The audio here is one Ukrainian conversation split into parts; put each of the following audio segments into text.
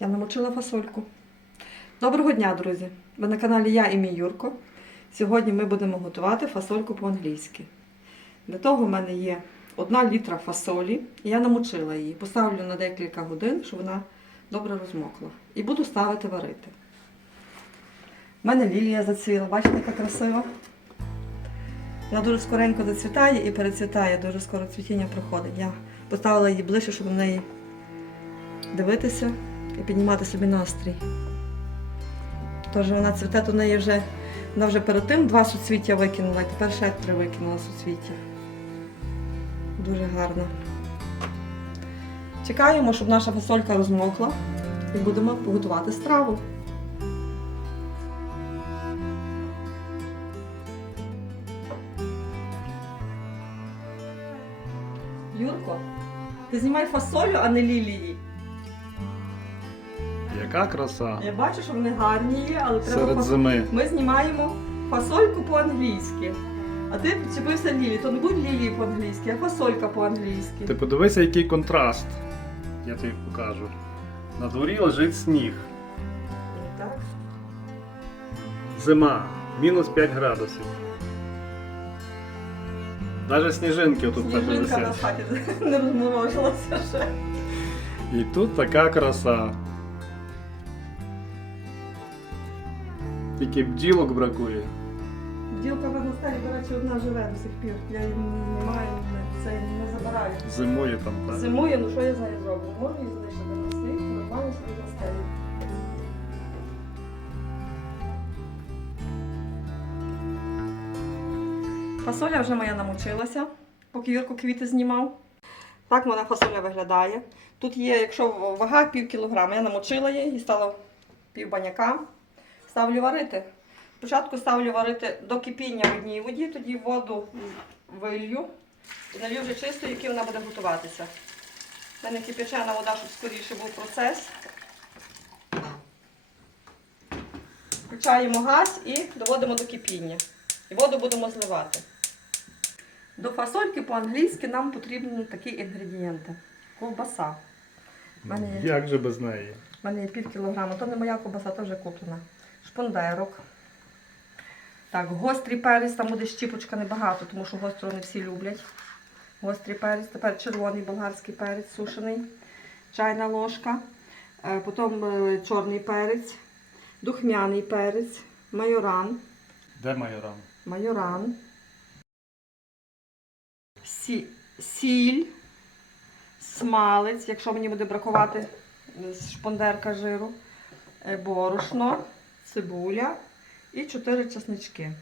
Я намочила фасольку. Доброго дня, друзі! Ви на каналі Я і мій Юрко. Сьогодні ми будемо готувати фасольку по-англійськи. Для того в мене є одна літра фасолі, і я намочила її. Поставлю на декілька годин, щоб вона добре розмокла. І буду ставити варити. У мене лілія зацвіла, бачите, яка красива. Вона дуже скоренько зацвітає і перецвітає, дуже скоро цвітіння проходить. Я поставила її ближче, щоб на неї дивитися і піднімати собі настрій. Тож вона цвіте, то неї вже, вона вже перед тим два суцвіття викинула, і тепер ще три викинула суцвіття. Дуже гарно. Чекаємо, щоб наша фасолька розмокла і будемо готувати страву. Юрко, ти знімай фасолю, а не лілії. Яка краса Я бачу, що вони гарні є, але треба серед зими. Ми знімаємо фасольку по-англійськи. А ти підчепився лілії, то не будь лілії по-англійськи, а фасолька по-англійськи. Ти подивися, який контраст. Я тобі покажу. На дворі лежить сніг. Так. Зима. Мінус 5 градусів. Навіть сніжинки отут Сніжинка на хаті не розморожилася ще. І тут така краса. Тільки бджілок бракує. Ділка в Анастасії, до речі, одна живе до сих пір. Я її не не, це не забираю. Зимою там так. Зимує, ну що я з нею зроблю? Можу її залишити на стіл, нормально собі на стелі. Фасоля вже моя намочилася, поки Юрко квіти знімав. Так моя фасоля виглядає. Тут є, якщо вага пів кілограма, я намочила її і стало пів баняка. Ставлю варити. Спочатку ставлю варити до кипіння в одній воді, тоді воду вилью і налью вже чисто, який вона буде готуватися. У мене кипячена вода, щоб скоріше був процес. Включаємо газ і доводимо до кипіння. І воду будемо зливати. До фасольки по-англійськи нам потрібні такі інгредієнти. Ковбаса. У мене є, Як же без неї? в мене є пів кілограма. То не моя ковбаса, то вже куплена. Шпондерок. Так, гострий перець, там буде щіпочка небагато, тому що гостро не всі люблять. Гострий перець, тепер червоний болгарський перець сушений, чайна ложка, Е, потім е, чорний перець, духмяний перець, майоран, Де майорам? майоран, сі, сіль, смалець, якщо мені буде бракувати шпондерка жиру, е, борошно, цибуля і 4 чеснички,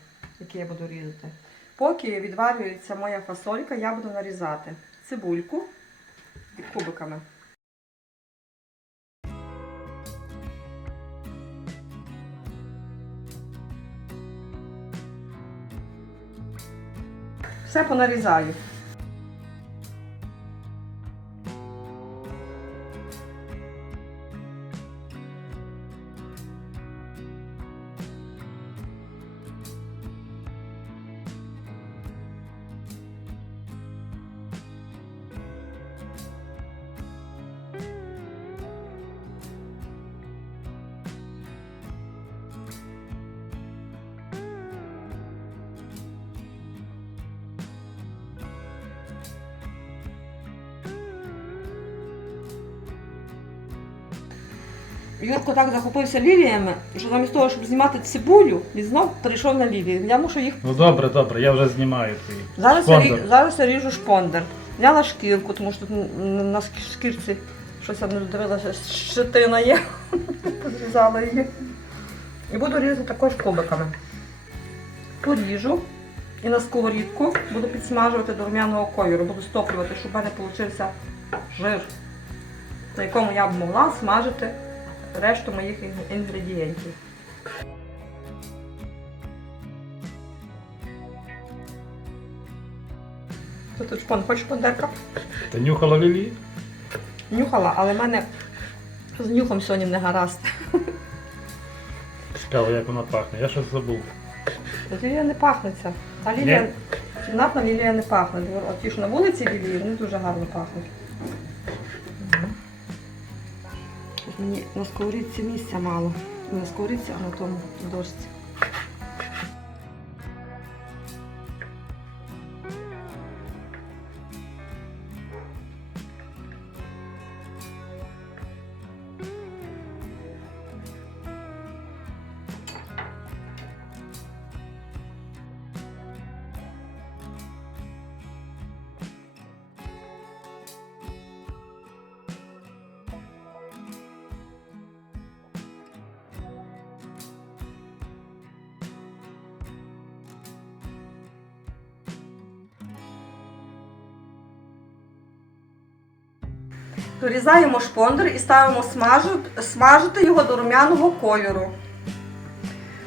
які я буду різати. Поки відварюється моя фасолька, я буду нарізати цибульку кубиками. Все понарізаю. Юрко так захопився ліліями, що замість того, щоб знімати цибулю, він знов перейшов на лілії. Я мушу їх. Ну добре, добре, я вже знімаю твої. Зараз, я, Шпондер. зараз я ріжу шпондер. Взяла шкірку, тому що тут на шк- шкірці щось я не дивилася, щетина є. Зрізала її. І буду різати також кубиками. Поріжу і на сковорідку буду підсмажувати до рум'яного кольору, буду стоплювати, щоб в мене вийшов жир, на якому я б могла смажити решту моїх інгредієнтів. Тут шпон? Хочеш шпондерка? Ти нюхала лілії? Нюхала, але в мене з нюхом сьогодні не гаразд. Цікаво, як вона пахне. Я щось забув. Лілія не пахнеться. Та лілія, кімнатна лілія не пахне. От ті, що на вулиці лілії, вони дуже гарно пахнуть. Мені на сковорідці місця мало. Не на сковорідці, а на тому дошці. Дорізаємо шпондер і ставимо смажити його до рум'яного кольору.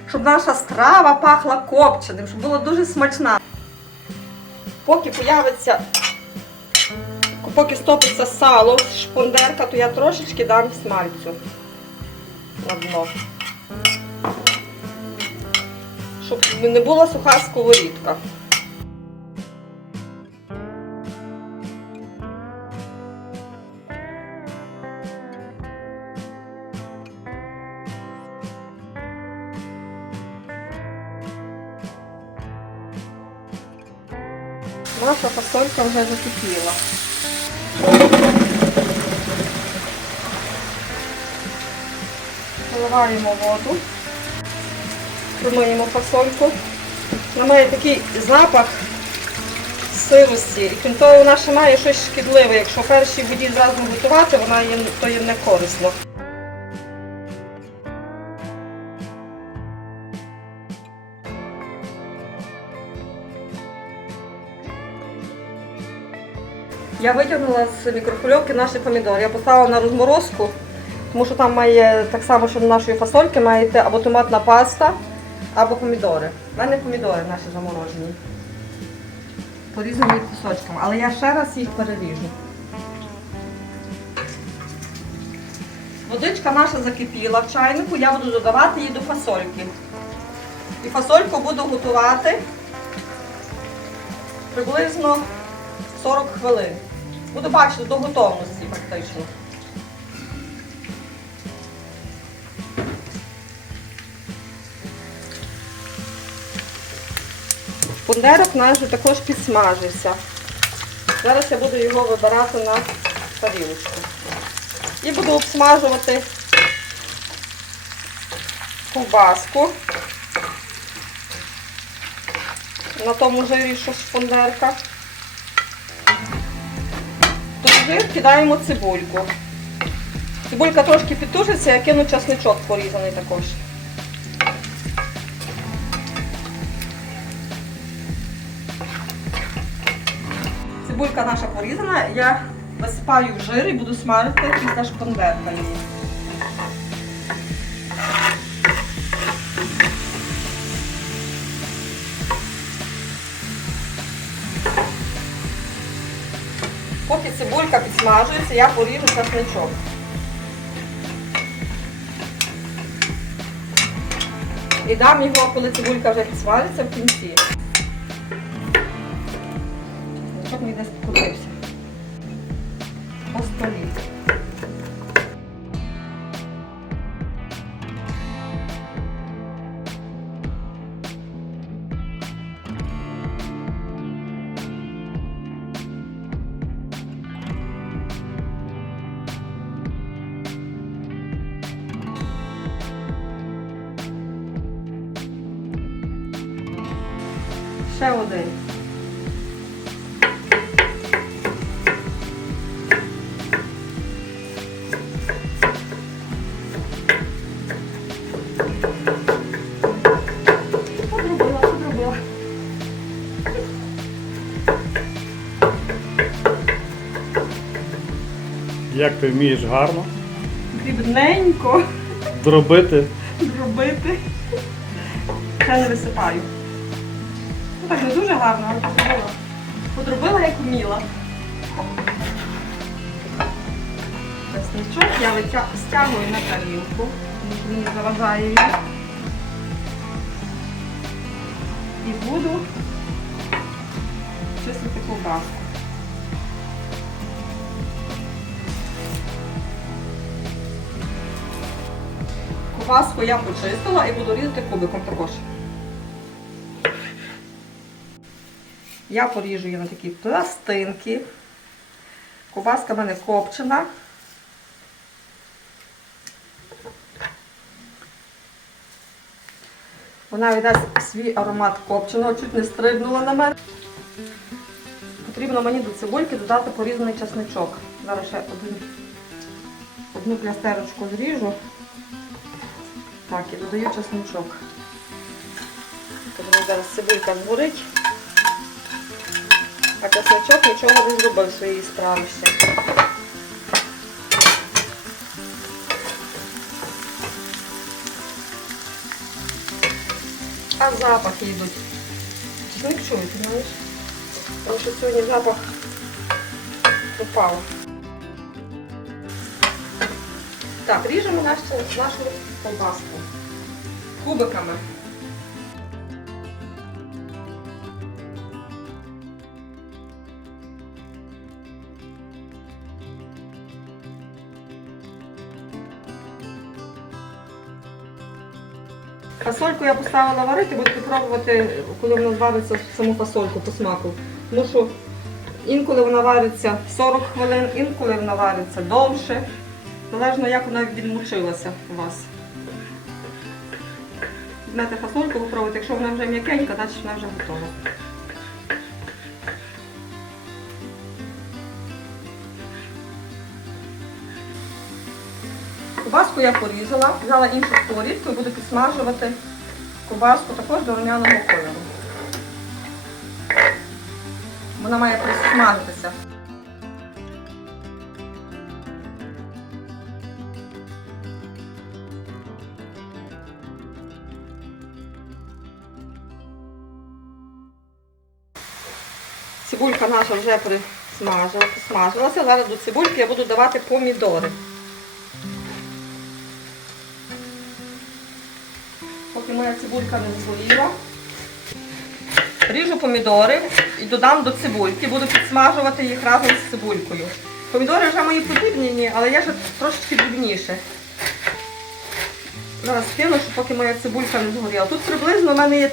Щоб наша страва пахла копченим, щоб було дуже смачна. Поки появиться, поки стопиться сало з шпондерка, то я трошечки дам смальцю на дно. Щоб не була суха сковорідка. Наша фасолька вже закипіла. Заливаємо воду, промиємо фасольку. Вона має такий запах сирості. І крім того, вона ще має щось шкідливе. Якщо в першій воді зразу готувати, вона є, то є не Я витягнула з мікрохвильовки наші помідори. Я поставила на розморозку, тому що там має так само, що на нашої фасольки має йти або томатна паста, або помідори. У мене помідори наші заморожені. Порізані кусочками. Але я ще раз їх переріжу. Водичка наша закипіла в чайнику, я буду додавати її до фасольки. І фасольку буду готувати приблизно 40 хвилин. Буду бачити до готовності практично. Шпундерок наш також підсмажився. Зараз я буду його вибирати на тарілочку. І буду обсмажувати ковбаску на тому жирі, що шпундерка. Жир кидаємо цибульку. Цибулька трошки підтужиться, я кину часничок порізаний також. Цибулька наша порізана, я висипаю в жир і буду смажити після шпондерка її. Поки цибулька підсмажується, я поріжу часничок. І дам його, коли цибулька вже підсмажиться в кінці. Щоб він десь покотився. Ще. Подробила, подробила. Як ти вмієш гарно Дрібненько дробити? робити. Ще не висипаю. Ну так не дуже гарно, але подробила. Подробила, як вміла. Чесничок я стягую на тарілку, не заважає він. І буду чистити ковбаску. Ковбаску я почистила і буду різати кубиком також. Я поріжу її на такі пластинки. Ковбаска в мене копчена. Вона віддасть свій аромат копченого, чуть не стрибнула на мене. Потрібно мені до цибульки додати порізаний чесничок. Зараз ще один, одну плястерочку зріжу. Так, і додаю чесничок. Тобто зараз цибулька згорить. А чесничок нічого не зробив в своїй справі ще. А запахи йдуть. Чесник чуєте, знаєш? Тому що сьогодні запах пропав. Так, ріжемо нашу, нашу колбаску кубиками. Фасольку я поставила варити, буду пробувати, коли вона звариться саму фасольку по смаку. Тому що інколи вона вариться 40 хвилин, інколи вона вариться довше. Залежно, як вона відмучилася у вас. Візьмете фасольку, попробуйте. Якщо вона вже м'якенька, значить вона вже готова. Кубаску я порізала, взяла іншу сковорідку і буду підсмажувати кубаску також до рум'яного кольору. Вона має присмажитися. Цибулька наша вже присмажила, посмажилася. Зараз до цибульки я буду давати помідори. Цибулька не згоріла. Ріжу помідори і додам до цибульки. Буду підсмажувати їх разом з цибулькою. Помідори вже мої подібні, але я ще трошечки дрібніше. Зараз кину, щоб поки моя цибулька не згоріла. Тут приблизно в мене є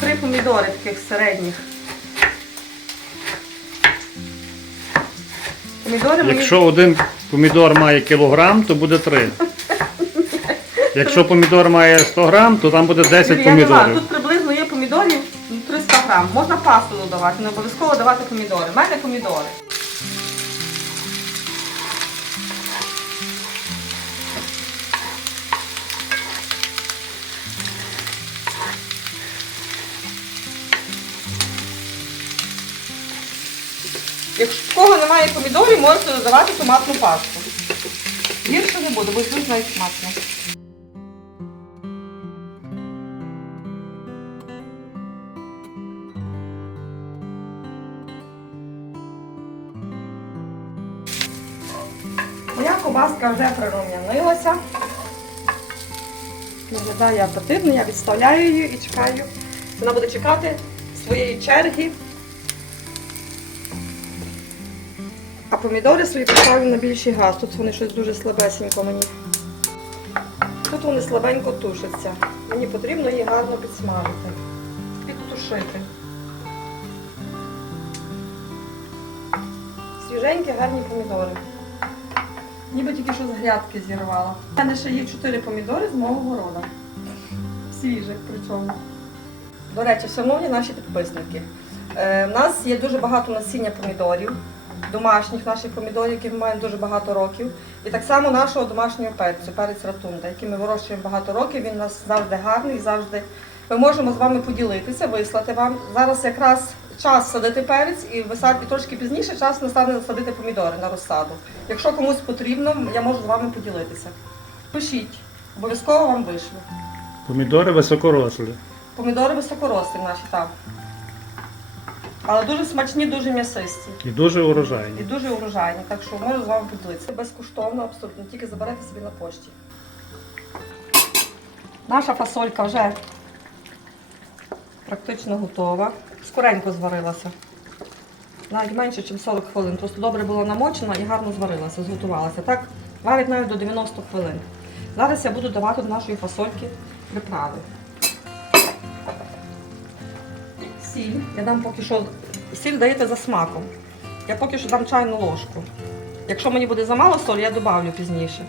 три помідори таких середніх. Помідори мої Якщо один помідор має кілограм, то буде три. Якщо помідор має 100 грам, то там буде 10 Я не знаю, помідорів. тут приблизно є помідорів 300 грам. Можна пасту додавати, не обов'язково давати помідори. У мене помідори. Якщо в кого немає помідорів, можете додавати томатну пасту. Гірше не буде, бо дуже навіть смачно. Моя ковбаска вже прирум'янилася. Виглядає апетитно, я відставляю її і чекаю. Вона буде чекати своєї черги. А помідори свої поставлю на більший газ. Тут вони щось дуже слабесенько мені. Тут вони слабенько тушаться. Мені потрібно її гарно підсмажити. Підтушити. Свіженькі, гарні помідори. Ніби тільки що з грядки зірвала. У мене ще є 4 помідори з мого города. Свіжих причому. До речі, шановні наші підписники, е, в нас є дуже багато насіння помідорів, домашніх наших помідорів, які ми маємо дуже багато років. І так само нашого домашнього перцю, перець ратунда, який ми вирощуємо багато років. Він у нас завжди гарний, завжди. Ми можемо з вами поділитися, вислати вам. Зараз якраз час садити перець і висадити і трошки пізніше час настане садити помідори на розсаду. Якщо комусь потрібно, я можу з вами поділитися. Пишіть, обов'язково вам вишлю. Помідори високорослі. Помідори високорослі наші, так. Але дуже смачні, дуже м'ясисті. І дуже урожайні. І дуже урожайні, так що можу з вами поділитися. Безкоштовно, абсолютно, тільки заберете собі на пошті. Наша фасолька вже практично готова. Скоренько зварилася. Навіть менше, ніж 40 хвилин. Просто добре була намочена і гарно зварилася, зготувалася. Так варить навіть до 90 хвилин. Зараз я буду давати до нашої фасольки приправи. Сіль. Я дам поки що. Сіль даєте за смаком. Я поки що дам чайну ложку. Якщо мені буде замало солі, я додавлю пізніше.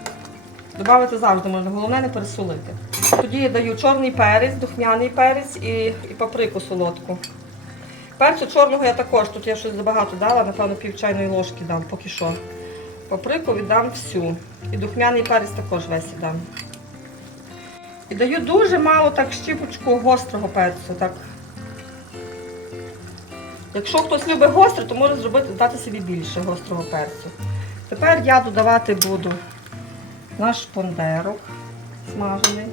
Добавити завжди можна, головне не пересолити. Тоді я даю чорний перець, духмяний перець і, і паприку солодку. Перцю чорного я також, тут я щось забагато дала, напевно, пів чайної ложки дам поки що. Паприку віддам всю. І духмяний перець також весь дам. І даю дуже мало так щіпочку гострого перцю. Так. Якщо хтось любить гостре, то може зробити, дати собі більше гострого перцю. Тепер я додавати буду наш шпондерок смажений,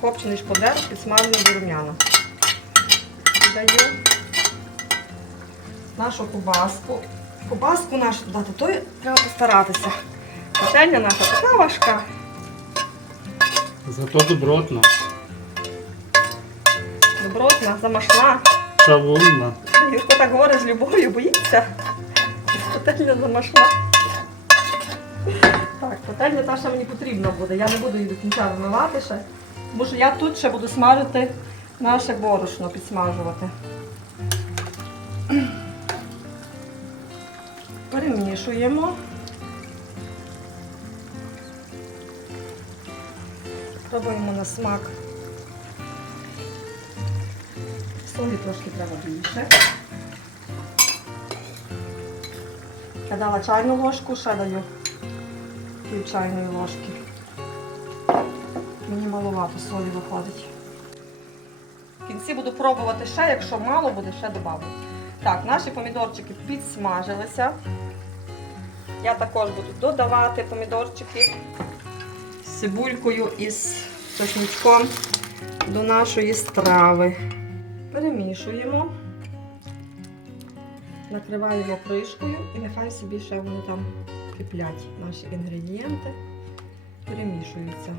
копчений шпондерок підсмажений до рум'яна. Додаю нашу кубаску. Кубаску нашу додати, то треба постаратися. Пательня наша така важка. Зато добротно. Добротна, замашна. Шавунна. Юрко так говорить з любов'ю, боїться. Пательня замашна. Так, пательня та ще мені потрібна буде. Я не буду її до кінця вимивати ще. Тому що я тут ще буду смажити наше борошно, підсмажувати. Перемішуємо. Пробуємо на смак. Солі трошки треба більше. Я дала чайну ложку, ще даю пів чайної ложки. Мені маловато солі виходить. В кінці буду пробувати ще, якщо мало буде, ще додавлю. Так, наші помідорчики підсмажилися. Я також буду додавати помідорчики з цибулькою і з чесничком до нашої страви. Перемішуємо, накриваємо кришкою і нехай собі ще вони там киплять наші інгредієнти, перемішуються.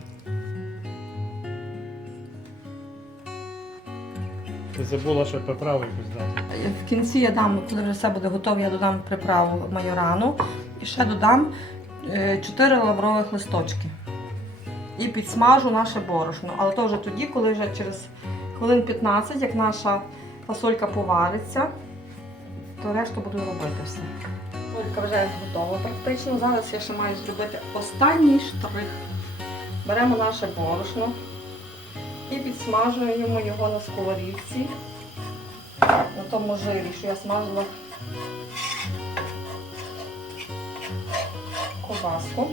Ти забула, що приправу якусь дати. В кінці я дам, коли вже все буде готове, я додам приправу майорану і ще додам 4 лаврових листочки. І підсмажу наше борошно. Але то вже тоді, коли вже через хвилин 15, як наша фасолька повариться, то решту буду робити все. Фасолька вже готова практично. Зараз я ще маю зробити останній штрих. Беремо наше борошно і підсмажуємо його на сковорідці на тому жирі, що я смажила ковбаску.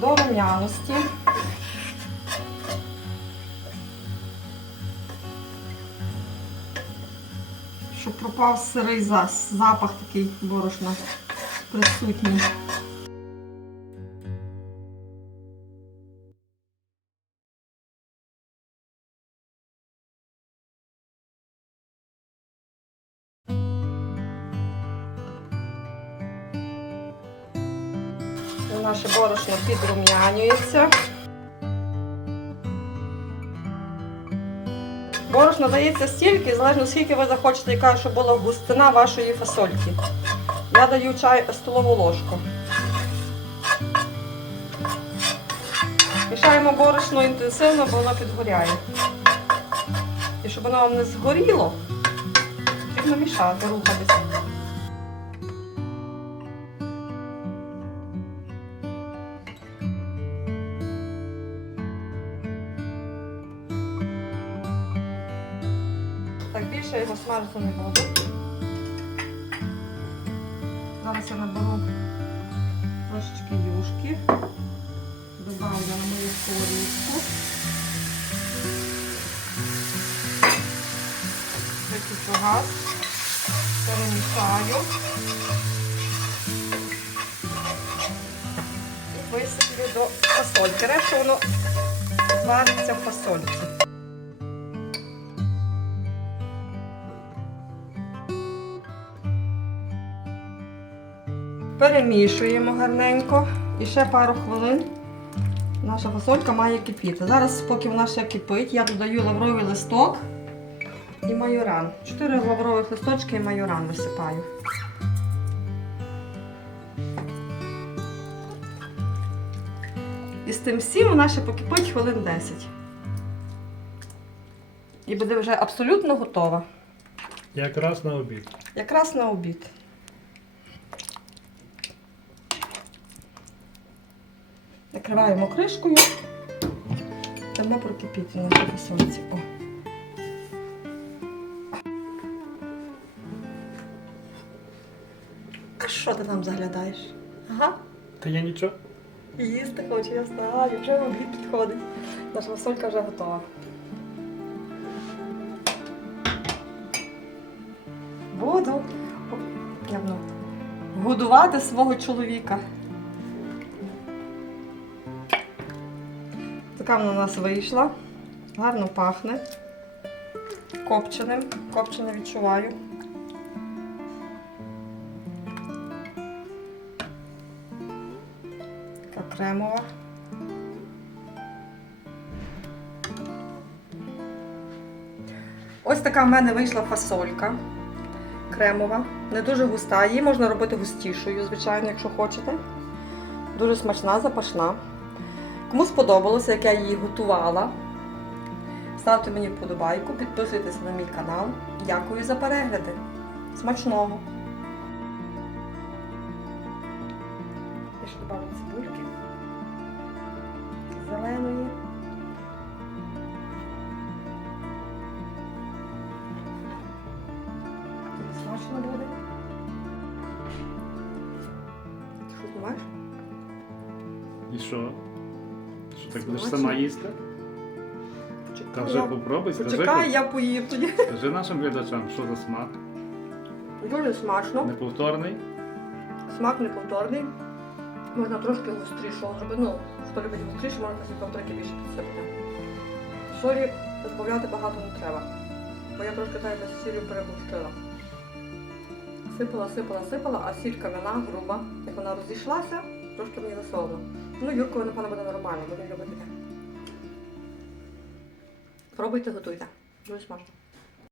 До рум'яності. Щоб пропав сирий запах такий борошна присутній. Наше борошно підрум'янюється. Борошно дається стільки, залежно скільки ви захочете, яка щоб була густина вашої фасольки. Я даю чай столову ложку. Мішаємо борошно інтенсивно, бо воно підгоряє. І щоб воно вам не згоріло, потрібно мішати, рухатися. Більше його смажити не буду. Зараз я наберу трошечки юшки. Добавлю на мою сковорідку. Виключу газ. Перемішаю. І висиплю до фасольки. Решта воно звариться в фасольці. Перемішуємо гарненько і ще пару хвилин наша фасолька має кипіти. Зараз, поки вона ще кипить, я додаю лавровий листок і майоран. Чотири лаврових листочки і майоран висипаю. І з тим всім вона ще покипить хвилин 10. І буде вже абсолютно готова. Якраз на обід. Якраз на обід. Накриваємо кришкою. Дамо прокипіти на фасольці. О. А що ти там заглядаєш? Ага. Та я нічого. Їсти хоче, я знаю, вже обід підходить. Наша фасолька вже готова. Буду явно, годувати свого чоловіка. Така вона у нас вийшла. Гарно пахне. Копченим. Копчене відчуваю. Така кремова. Ось така в мене вийшла фасолька кремова, не дуже густа. Її можна робити густішою, звичайно, якщо хочете. Дуже смачна, запашна. Кому сподобалося, як я її готувала, ставте мені вподобайку, підписуйтесь на мій канал. Дякую за перегляди. Смачного! Я ще додам цибульки. Зеленої. Смачно буде. Ти що знімаєш? І що? Так будеш сама їсти? Та вже Я- попробуй, скажи, Почекай, я поїм тоді. скажи нашим глядачам, що за смак. Дуже смачно. Неповторний. Смак неповторний. Можна трошки гострішого зробити. Ну, хто любить гостріше, можна собі трохи більше підсипати. Солі додати багато не треба. Бо я трошки так з сіллю перебустила. Сипала, сипала, сипала, а сіль кам'яна, груба. Як вона розійшлася, трошки мені засолено. Ну, Юркові, напевно, буде нормально, бо він любить. Пробуйте, готуйте. Дуже смачно.